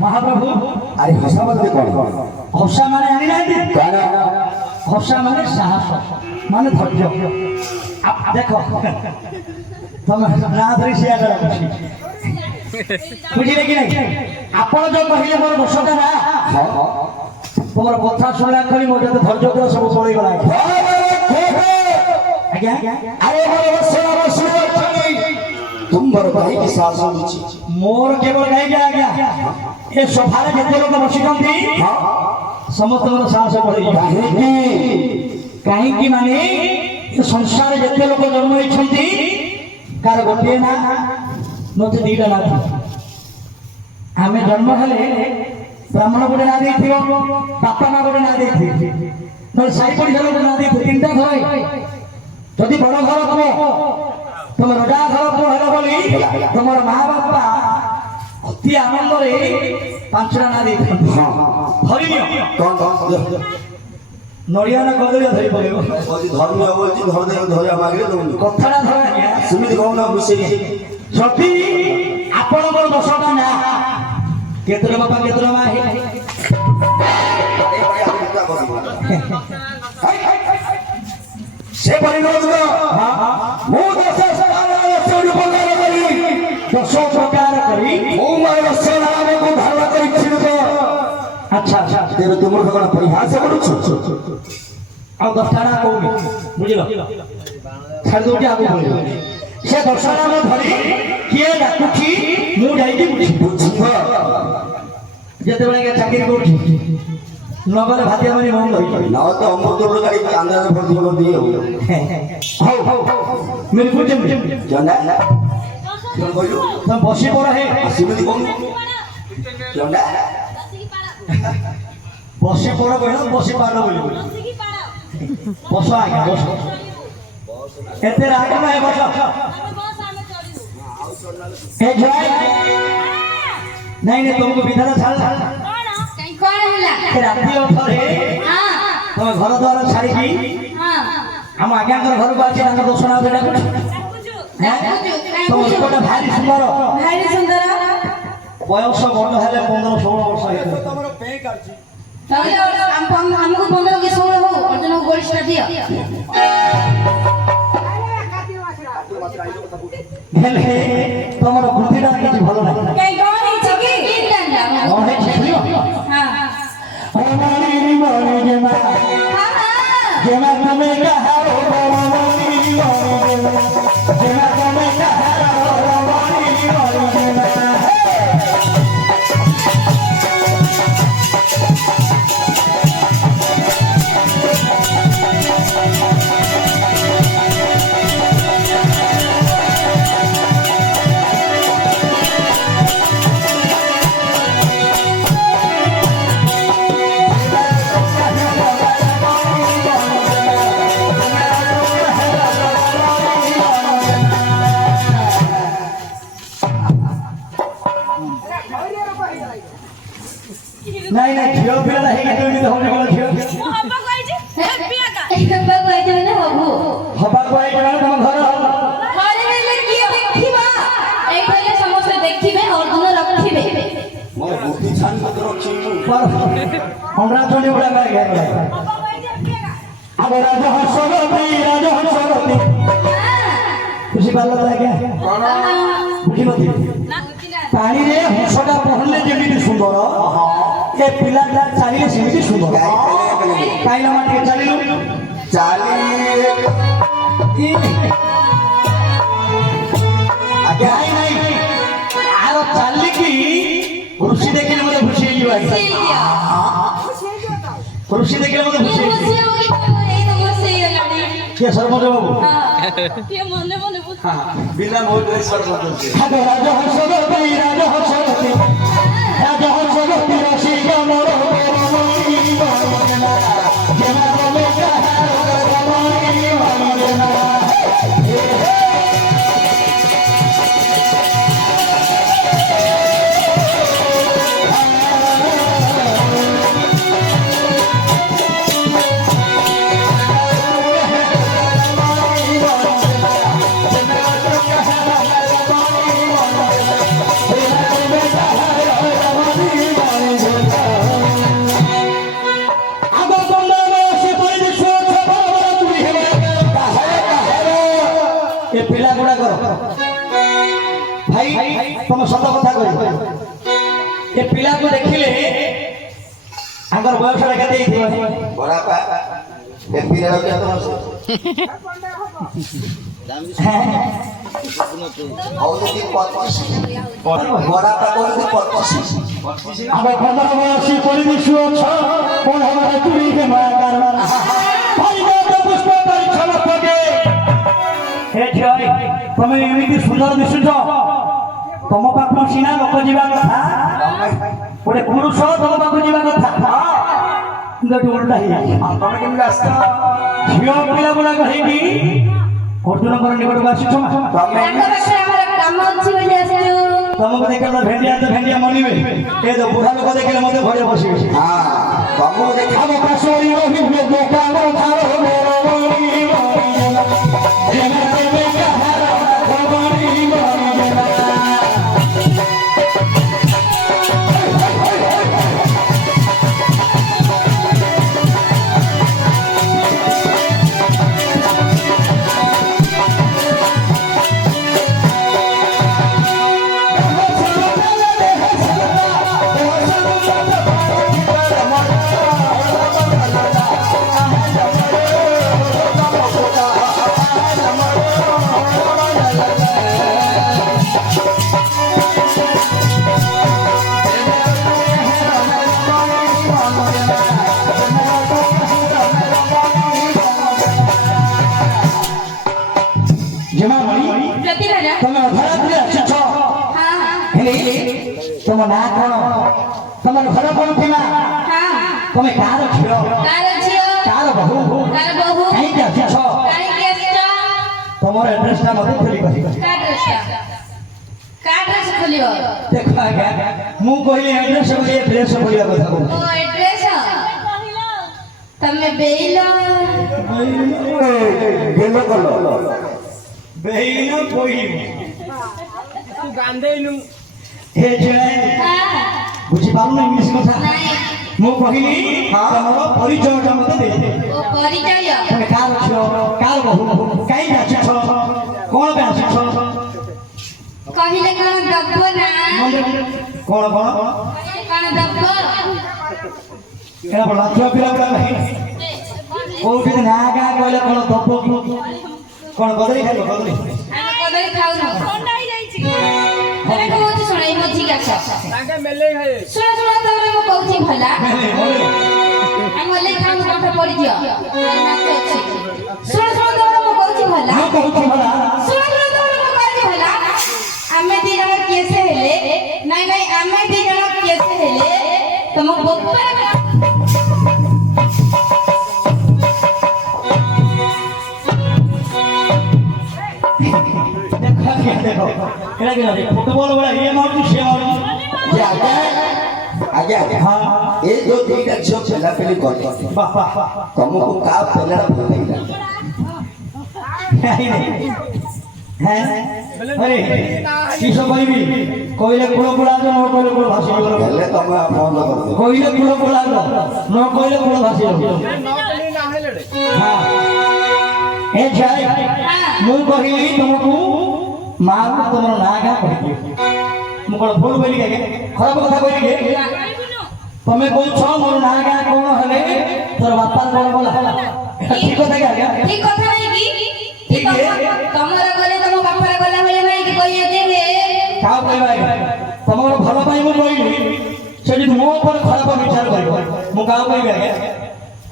महाप्रभु अरे हसा बोलते कौन हसा माने आनी नहीं हसा माने साहस माने धैर्य देखो तुम ना धरी से आगे बुझिले कि नहीं आपण जो कहले मोर बसटा ना तुमर कथा सुनला खली मोर जते धैर्य को सब पळी गला आज्ञा अरे मोर बसना बसना तुम बर भाई की सास होची मोर केवल नहीं गया आज्ञा ए सोफारे जते लोग बसिकंती समस्त साहस पड़ी कहीं माने संसार जते लोग जन्म होती कार गोटे ना नचे दीटा ना आम जन्म हेले ब्राह्मण गोटे ना दे बापा माँ गोटे ना दे साई पड़िशा लोग ना दे तीन टा घर जदि बड़ घर कम तुम रजा घर पुओ हेल बोली तुम माँ बापा अति आनंद पांचटा ना दे धरी नड़िया ना कदली धरी पड़े धर्म बोलती धरिया मागे कथा धर सुमित कौन मिसे जदि आपण दशटा ना केतरे बापा केतरे माँ से परिणोद मु दश प्रकार करी मु मार नाम को धारण कर अच्छा अच्छा तेरे तुम कौन परिहास करू आ दशटा कौन बुझल छाड़ दो आगे बोल से दशटा में धरी किए डाकुची मु जाई बुझिब जते बेले के चाकरी कोठी नगले भातिया मानी मन लई ना तो अमृत गाड़ी अंदर में भर्ती कर दिए हो मेरी पूछे जाना कौन बोलो तुम बसी पड़ा है सुमित कौन जाना बसी पड़ा बोलो बसी पाड़ो बोलो बसो आगे बसो एते राग में है बसो ए जाय नहीं तुमको विधान छाड़ कौन होला राती थरे हां तुम घर द्वार छाड़ी की हां हम आज्ञा कर घर को आछि ना दोषणा देना तुम गोटे भारी सुंदर बयस बड़ हेले 15-16 वर्ष हेले हमको 15 के 16 हो अर्जुन को गोलिस्टा दिया हेले तुमर बुद्धिटा किछि भलो नाही कई कौन है छिकी कौन है छिकी हां हमारी मरी जेमा हां जेमा तमे कहारो मरी जेमा तमे कहारो मरी जेमा नहीं नहीं झियो पिला है कि तुम तो होने वाला झियो हब्बा कोई जे पिया का हब्बा कोई जे ना हबो हबा कोई जे तुम घर घरे में किए देखिबा एई पहिले समस्त देखिबे अर्जुन रखिबे मोर बुद्धि छान मत रखी पर हमरा तो नहीं उड़ा गया हब्बा कोई जे पिया का अब राजा हंसवती खुशी बात लगा क्या कौन बुझिमती ना बुझिला पानी रे हंसटा पहनले जेमिति सुंदर ए पिलाटा चालिले सेमिति सुंदर काइला माटी चालिलु चाली आगे आई नहीं आरो चाली की ऋषि देखिले मते खुशी होई ऋषि देखिले मते खुशी मुझे हो गई तो ए तो मुझसे ये लड़ी କିଏ ସରପଞ୍ଚ ବାବୁ ଟିକେ ମନେ ମନେ ବୁଝ ବିନା ଭୋଟରେ ସରପଞ୍ଚ ରାଜହଂସବତୀ ରାଜହଂସବତୀ ରାଜହଂସବତୀ ରସିକ ମୋର ପିଲା ଗୁଡାକର ଭାଇ ତମ ସତ କଥା କହିବ ଏ ପିଲାକୁ ଦେଖିଲେ ତାଙ୍କର ବୟସଟା କେତେ ହେଇଥିବ ବରାପା ଏ ପିଲାର କେତେ ବର୍ଷ ହଉଛନ୍ତି 25 ବରାପା କହୁଛନ୍ତି 25 ଆମେ 15 ବୟସୀ ପରିବେଶ ଅଛ କଣ ହବାର ତୁଇ କେ ମାକାର ପୁଷ୍ପ ପରିଚ୍ଛନ୍ନ ଥକେ हे झियारी तमे एमिति सुंदर दिसुछ तम पाखु सिना लोक जीवा कथा गोटे पुरुष तम पाखु जीवा कथा কিন্তু উল্টা হই ତମେ କେମିତି ଆସିଛ ଝିଅ ପିଲା ଗୁଡା କହିକି ଅର୍ଜୁନଙ୍କର ନିକଟକୁ ଆସିଛ ତମେ ତାଙ୍କ ପାଖରେ ଆମର କାମ ଅଛି ବୋଲି ଆସିଛୁ ତମକୁ ଦେଖିଲେ ଭେଣ୍ଡିଆ ମନିବେ ଏ ତ ବୁଢା ଲୋକ ଦେଖିଲେ ମତେ ଘରେ ବସିବେ ହଁ ତମକୁ ଦେଖି ଆମ ପାଶୋଇ ରହିବେ ଦୋକାନ ଧାର ମୋର ତମେ ଅଧରାତ୍ରି ଆସିଛ ହେଲେ ତମ ନାଁ କଣ ତମର ଘର କଣ ଥିଲା ତମେ କାହାର ଝିଅ କାହାର ବୋହୂ କାହିଁକି ଆସିଛ ତମର ଆଡ୍ରେସଟା ମତେ ଖୋଲି କହିବ ଦେଖ ଆଜ୍ଞା ମୁଁ କହିଲି ଆଡ୍ରେସ ବୋଲି ଡ୍ରେସ ଖୋଲିବା କଥା କହୁଛି ତମେ ବେଇଲ ଗେଲ କଲ ବେଇନ କହିଲି हे जय ବୁଝିପାରୁନ ଇଂଲିଶ କଥା ମୁଁ କହିଲି ତମର ପରିଚୟଟା ମତେ ଦେଇଦେ ତମେ କାହାର ଝିଅ କାହାର ବୋହୂ କାହିଁକି ଆସିଛ କଣ ପାଇଁ ଆସିଛ କହିଲେ କଣ ଦବ ନା କଣ କଣ କଣ ଦବ ଏରା ବଡ଼ ଝିଅ ପିଲା ଗୁଡ଼ା ନାହିଁ କୋଉଠି ନାଁ ଗାଁ କହିଲେ କଣ ଦବ କଣ କଦଳୀ ଖାଇବ କଦଳୀ ଆମେ କଦଳୀ ଖାଉନୁ ଥଣ୍ଡା ହେଇଯାଇଛି ତମେ କହୁଛି ଶୁଣ ଏଇ ମଝିକି ଆସ ଶୁଣ ତମରେ ମୁଁ କହୁଛି ଭଲା ଆମେ ମଲେଇ ଖାଉନୁ ପାଠ ପଢିଦିଅ ନାଚ ଅଛି ଶୁଣ ତମରେ ମୁଁ କହୁଛି ଭଲା ଶୁଣ ତମରେ ମୁଁ କହୁଛି ଭଲା ଆମେ ଦି ଜଣ କେସ ହେଲେ ନାଇଁ ଆମେ ଦି ଜଣ କେସ ହେଲେ ତମ ବୋପାର देखो फुटबॉल वाला ये मारूँ से मारूँ आगे आगे हाँ ये जो दीटा झील पेला पेली कर तुमको का पेला भूल नहीं अरे किस कहबी कहले कूल कूड़ा न कहले कूल भाषी पहले तुम फोन कर कहले कूल कूड़ा न कहले कूल भाषी हाँ ए जाय मु कहली तुमको माँ को तुम ना क्या कह मुझे भूल बोली खराब कथा कह तुम कौन मोर ना क्या कौन है तोर बापा कौन बोला ठीक कथा क्या ठीक कथा नहीं की तमरा गले तम बापारा गला होले नहीं कि कहिए दे का कहबा तमर भलो पाई मु कहली से जि मो पर खराब विचार करबो मु का कहबा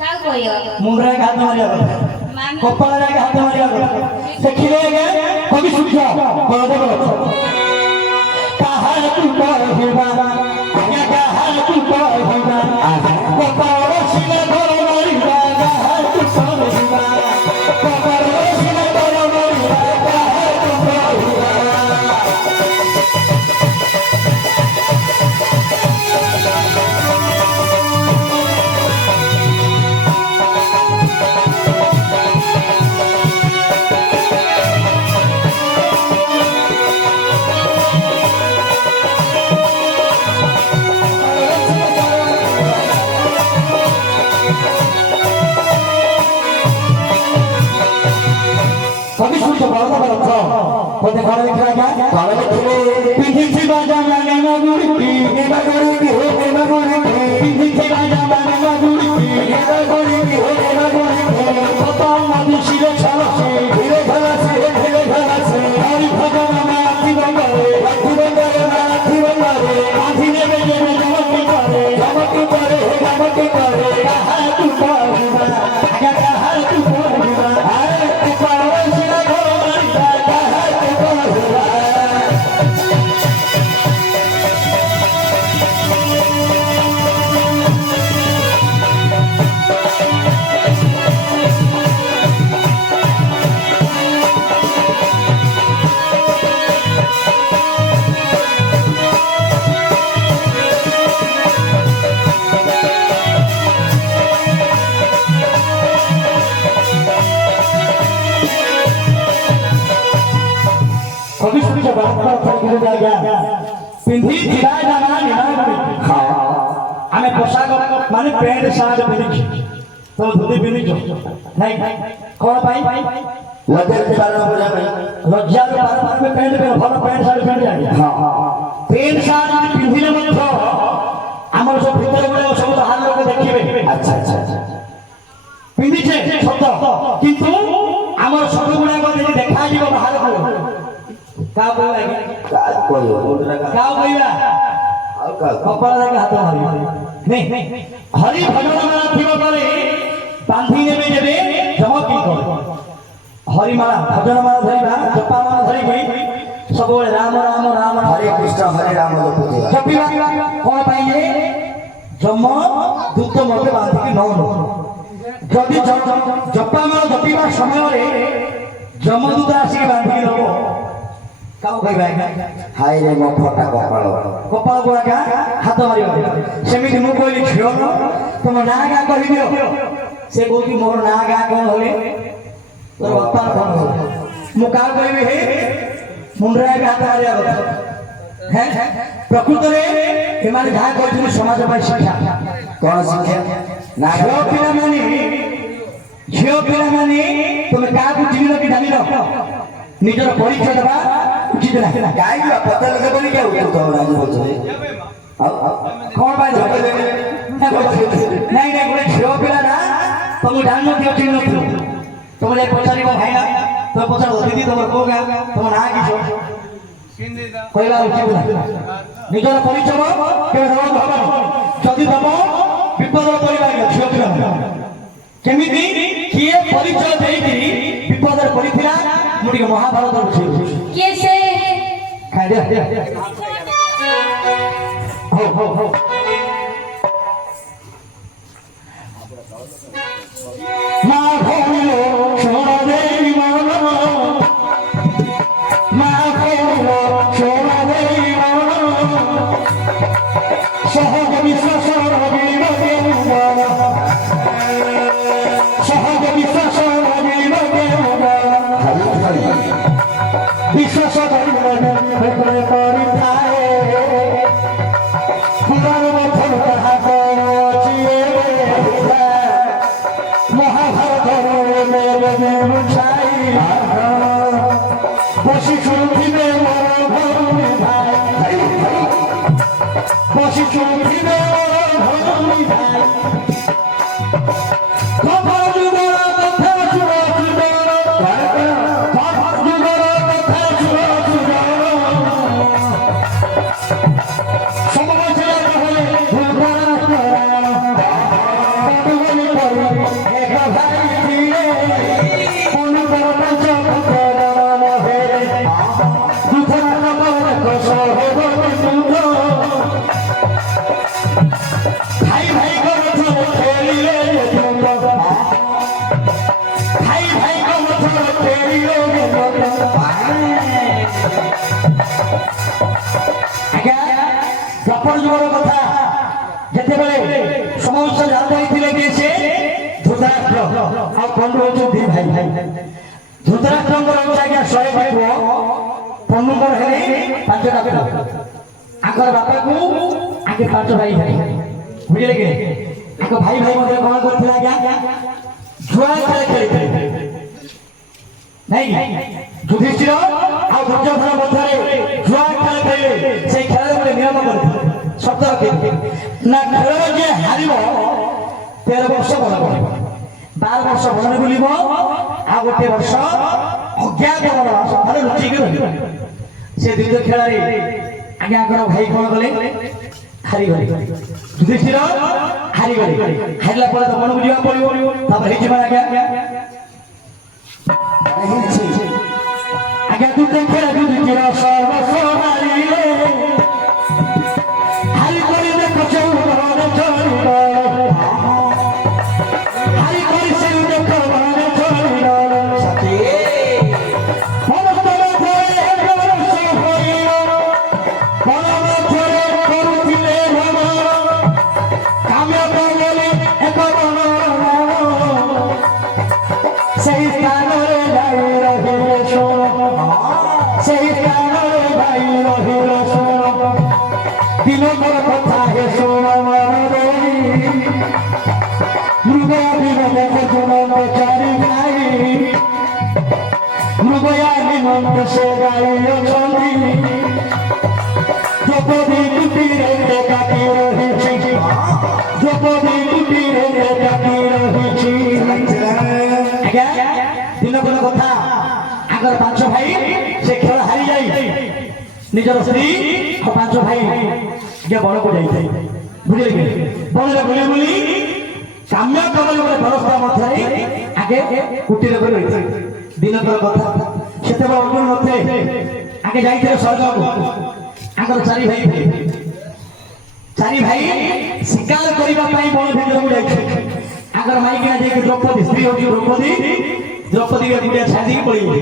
का कहियो मुंडरा घात मारिया ମାନେ କପାଳରେ ଆଗେ ହାତ ମାରିବା କଥା ଦେଖିଲେ ଆଜ୍ଞା କବି ସୂର୍ଯ୍ୟ ବଳଦେବ ରଥ କାହାକୁ କହିବା ଆଜ୍ଞା କାହାକୁ କହିବା କପାଳ ଶିଳ ଘର ମାରିବା କାହାକୁ କହିବା କପାଳ ଶିଳ ଘର ମାରିବା କାହାକୁ କହିବା कभी सुन तो बहुत बड़ा था बोलते घर लिख रहा क्या घर लिख रहे पिंडी सी बाजा माने मगुरी की हो पिंडी सी बाजा माने मगुरी की हो पता मधु शिरो छाला से धीरे धरा से हरि भजन में आती बंगारे आधी ने बेजे में जमकी करे कहा तू कहूँगा आगे कहा तू कहूँगा अरे तू पावन शिला घोर मारिता कहा तू कहूँगा कभी सुनिए बात पर फरक जाएगा पिंडी जिराय जाना निराय हाँ हमें पोशाक माने पैंट शर्ट पहनी तो धोती पहनी नहीं कौन भाई लज्जा के बारे में बोला मैं लज्जा के बारे में पैंट पे भलो पैंट शर्ट पहन जाएगा हाँ पैंट शर्ट यदि पिंधिले मध्य हमर सब भीतर गुड़े सब बाहर लोग देखिबे अच्छा पिंधिछे सत किंतु हमर सब गुड़ा को यदि देखा जीव बाहर को का कहबा का कोई बोल रहा का कहबा और का कपाल के हाथ मारी नहीं हरि भजन माला थिबा पारे बांधी नेबे जेबे जमकी कर हरि माला भजन माला धरिबा जपा माला धरिबी सबोले राम राम राम हरे कृष्ण हरे राम जपुथिबा जपिबा कोन पाइए जम दूत मते बांधी के नौ जदि जपा माला जपिबा समय रे जमदूत आसी बांधी के नबो काउ कहबा हाय रे मो फटा कपाल को आगा हाथ मारियो सेमिति मु कोइली छियो न तुम ना गा कहि दियो से कोकी मोर ना गा कोन होले तोर बापा कोन होले मु का कहबे हे मुंडरा के हाथ मारिया गथ है प्रकृत रे एमाने जा कहथिन समाज पाई शिक्षा कौन शिक्षा ना झियो पिला माने तुम का को जीवन की जानि न निजर परिचय देबा उचित ना गाय का पता लगे बोली क्या उत्तर तो राज बोलते कौन बाय नहीं गोटे झियो पिला ना तुम जान दियो चिन्ह थियो तुम ले पचारिबो भाई ना तो पचार दीदी तुम को गा तुम ना किछो कहला उचित ना निजर परिचय के देबो भगवान जदि तम विपद परिवार झियो पिला केमिति किए परिचय देइकरी विपद पड़िथिला मुडी महाभारत बुझे कैसे खाइ दे हो मा भौलो छोड़ दे मन मा भौलो छोड़ दे मन सहज विश्वास रवि रवि सहज विश्वास रवि रवि विश्वास करे परिताए पुराण मथन कहा करोचिए महाभारत मेरे मुछाई बसी चुथी में मोर भूमि भाई बसी चुथी में मोर भूमि भाई कपाल जुगरा कथा जुगरा कपाल जुगरा कथा जुगरा समाज रहे भगवान करा बदली कर एक भाई धीरे ভাই ভাই গো খেলিলে ভাই ভাই গো খেলিলে আজ্ঞা দ্বাপর যুগর কথা যেতেবেলে সমস্ত জাতি হইଥିଲେ কিଏ ସେ ଧୃତରାଷ୍ଟ୍ର ଆଉ ପଣ୍ଡୁ ହଉଛନ୍ତି ଭାଇ ଭାଇ ଧୃତରାଷ୍ଟ୍ରଙ୍କର ହଉଛି ଆଜ୍ଞା 100 ଭାଇ ପୁଅ ପଣ୍ଡୁଙ୍କର ହେଲେ 5ଟା ପୁଅ ଆଙ୍କର ବାପାକୁ ଆଗେ 5 ଭାଇ ଭାଇ ବୁଝିଲେ କି ଆଗ ଭାଇ ଭାଇ ମଧ୍ୟରେ କଣ କରିଥିଲେ ଆଜ୍ଞା ଜୁଆ ଖେଳ ଖେଳିଥିଲେ ନାଇଁ ଯୁଧିଷ୍ଠିର ଆଉ ଦୁର୍ଯ୍ୟୋଧନ ମଧ୍ୟରେ ଜୁଆ ଖେଳ ଖେଳିଲେ ସେଇ ଖେଳରେ ଗୋଟେ ନିୟମ କରିଥିଲେ ସତ ନା ଖେଳରେ ଯିଏ ହାରିବ 13 ବର୍ଷ ବଳ କରିବ 12 ବର୍ଷ ବଳରେ ବୁଲିବ ଆଉ ଗୋଟେ ବର୍ଷ ଅଜ୍ଞାତ ବନବାସ ଘରେ ଲୁଚିକି ରହିବ ସେ ଦ୍ୱିତୀୟ ଖେଳରେ ଆଜ୍ଞା ଆଙ୍କର ଭାଇ କଣ କଲେ ହାରିଗଲେ ଯୁଧିଷ୍ଠିର ହାରିଗଲେ ହାରିଲା ପରେ ତ ମନକୁ ଯିବାକୁ ପଡିବ ତାପରେ ହେଇଯିବ ଆଜ୍ଞା ଆଜ୍ଞା ତୁ ଖେଳ ଯୁଧିଷ୍ଠିର ସର୍ବସ୍ୱ ହାରିଲେ ହାରି କରି ଦେଖ ଚଉର ଚଳିବ ହାରି କରି ସେ ଦେଖ ମାନେ ଚଳିବ ସତେ ମନସ୍ତର ଭয়ে ବର୍ଷ ହୋଇବ ମନ ମଧ୍ୟରେ କରୁଥିଲେ ଭ୍ରମଣ କାମ୍ୟ କଲେ ଏକ ମନ ସେହି ସ୍ଥାନରେ ଯାଇ ରହିଲେ ଶୁଣ ସେହି ସ୍ଥାନରେ ଯାଇ ରହିଲେ ଶୁଣ ଦିନକର କଥା ହେ ଶୁଣ ମନ ଦେଇ ମୃଗୟା ବିନନ୍ଦ ଜନକ ଚାରି ଭାଇ ମୃଗୟା ବିନନ୍ଦ ସେ ଗାଇ ଅଛନ୍ତି ଦ୍ରୌପଦୀ କୁଟୀରେ ଡାକି ରହିଛି ଦ୍ରୌପଦୀ କୁଟୀରେ ଡାକି ରହିଛି ଆଜ୍ଞା ଦିନକର କଥା ଆଗର 5 ଭାଇ ସେ ଖେଳ ହାରି ଯାଇ ନିଜର ସ୍ତ୍ରୀ ଆଉ 5 ଭାଇ ଯେ ବଣକୁ ଯାଇଥାଏ ବୁଝିଲେ କି ବଣରେ ବୁଲି ବୁଲି କାମ୍ୟ କମଲ ଗୋଟେ ବ୍ୟବସ୍ଥା ମଧ୍ୟରେ ଆଗେ କୁଟୀର କରି ରହିଥାଏ ଦିନକର କଥା ସେତେବେଳେ ଅର୍ଜୁନ ନଥିଲେ ଆଗେ ଯାଇଥିଲେ ସ୍ୱର୍ଗକୁ ଆଗର 4 ଭାଇ ଥିଲେ 4 ଭାଇ ଶିକାର କରିବା ପାଇଁ ବଣ ଭିତରକୁ ଯାଇଥିଲେ ଆଗର ମାଇକିନା ଯାଇକି ଦ୍ରୌପଦୀ ସ୍ତ୍ରୀ ହଉଛି ଦ୍ରୌପଦୀ ଗୁଡିଆ ଛାଡ଼ିକି ପଳେଇବେ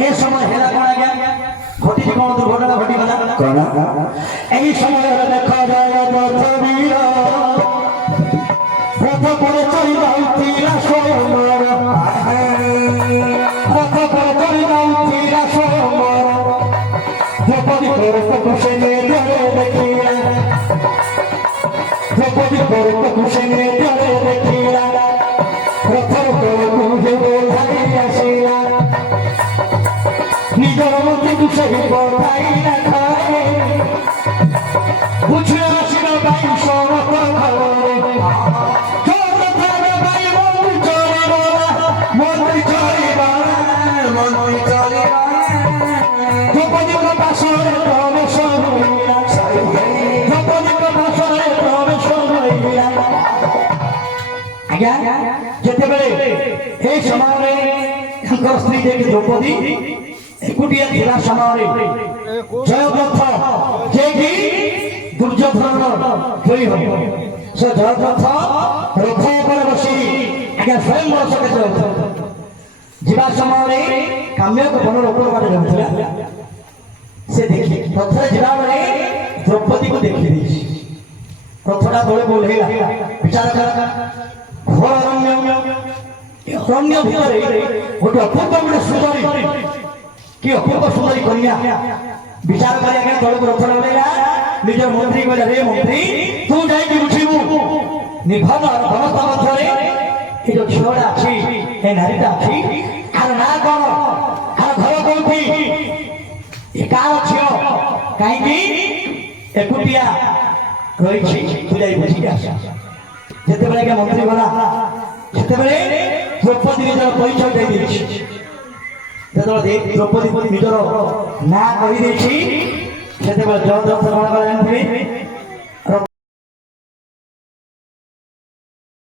ଏ ସମୟ ହେଲା କଣ ଆଜ୍ଞା ଘଟିଛି କଣ ଦୁର୍ଘଟଣା ଘଟିଗଲା କଣ ଏହି ସମୟରେ ଦେଖାଯାଏ ରଥ ବୀର ରଥ ପରେ ଚଳି ଯାଉଥିଲା ସ୍ୱୟଂବର ରଥ ପରେ ଚଳି ଯାଉଥିଲା ସ୍ୱୟଂବର ଦ୍ରୌପଦୀ ପରକୁ ସେ ନେତ୍ରରେ ଦେଖିଲା ଦ୍ରୌପଦୀ ପରକୁ ସେ ନେତ୍ରରେ ଦେଖିଲା ରଥର ପରକୁ ଯେ ଓହ୍ଲାଇ ଆସିଲା ନିଜର ମୂର୍ତ୍ତିକୁ ସେହି ପଠାଇଲା ଘରେ ବୁଝି ଆସିଲ ବାୟୁ ସମସ୍ତ ଘରେ ମନ୍ତ୍ରୀ ଚଳିବ ଦ୍ରୌପଦୀଙ୍କ ପାଶରେ ପ୍ରବେଶ ହୋଇଲା ଦ୍ରୌପଦୀଙ୍କ ପାଶରେ ପ୍ରବେଶ ହୋଇଲା ଆଜ୍ଞା ଯେତେବେଳେ এই ସମୟରେ ତାଙ୍କର ସ୍ତ୍ରୀ ଯିଏକି ଦ୍ରୌପଦୀ ଏକୁଟିଆ ଥିଲା ସମୟରେ ଜୟଦ୍ରଥ ଯିଏକି ଦୁର୍ଯ୍ୟୋଧନର ଜୟୀ ହବ ସେ ଜୟଦ୍ରଥ ରଥ ଉପରେ ବସି ଆଜ୍ଞା ସ୍ୱୟଂବର ସକାଶେ ଯାଉଥିଲା ଯିବା ସମୟରେ କାମ୍ୟକ ବନର ଉପର ବାଟେ ଯାଉଥିଲା ସେ ଦେଖି ରଥରେ ଯିବା ବେଳେ ଦ୍ରୌପଦୀକୁ ଦେଖି ଦେଇଛି ରଥଟା ତଳେ ଓହ୍ଲେଇଲା ବିଚାର କଲା ଘୋର ଅରଣ୍ୟ ଭିତରେ ଗୋଟେ ଅପୂର୍ବ ଗୋଟେ ସୁନ୍ଦରୀ କି ଅପୂର୍ବ ସୁନ୍ଦରୀ କନ୍ୟା ବିଚାର କରି ଆଜ୍ଞା ତଳକୁ ରଥ ଲଗେଇଲା ନିଜ ମନ୍ତ୍ରୀ କହିଲା ରେ ମନ୍ତ୍ରୀ ତୁ ଯାଇକି ବୁଝିବୁ ନିର୍ଭର ସମସ୍ତ ମଧ୍ୟରେ ଏ ଯୋଉ ଝିଅଟା ଅଛି ଏ ନାରୀଟା ଅଛି ଆର ନାଁ କଣ ଆର ଘର କୋଉଠି ଏ କାହାର ଝିଅ କାହିଁକି ଏକୁଟିଆ ରହିଛି ତୁ ଯାଇ ବୁଝିକି ଆସ ଯେତେବେଳେ ଆଜ୍ଞା ମନ୍ତ୍ରୀ ଗଲା ସେତେବେଳେ ଦ୍ରୌପଦୀ ନିଜର ପରିଚୟ ଦେଇଦେଇଛି ଯେତେବେଳେ ଦ୍ରୌପଦୀ ନିଜର ନାଁ କହିଦେଇଛି ସେତେବେଳେ ଜୟଦ୍ରଥ କଣ କଲା ଜାଣିଥିବେ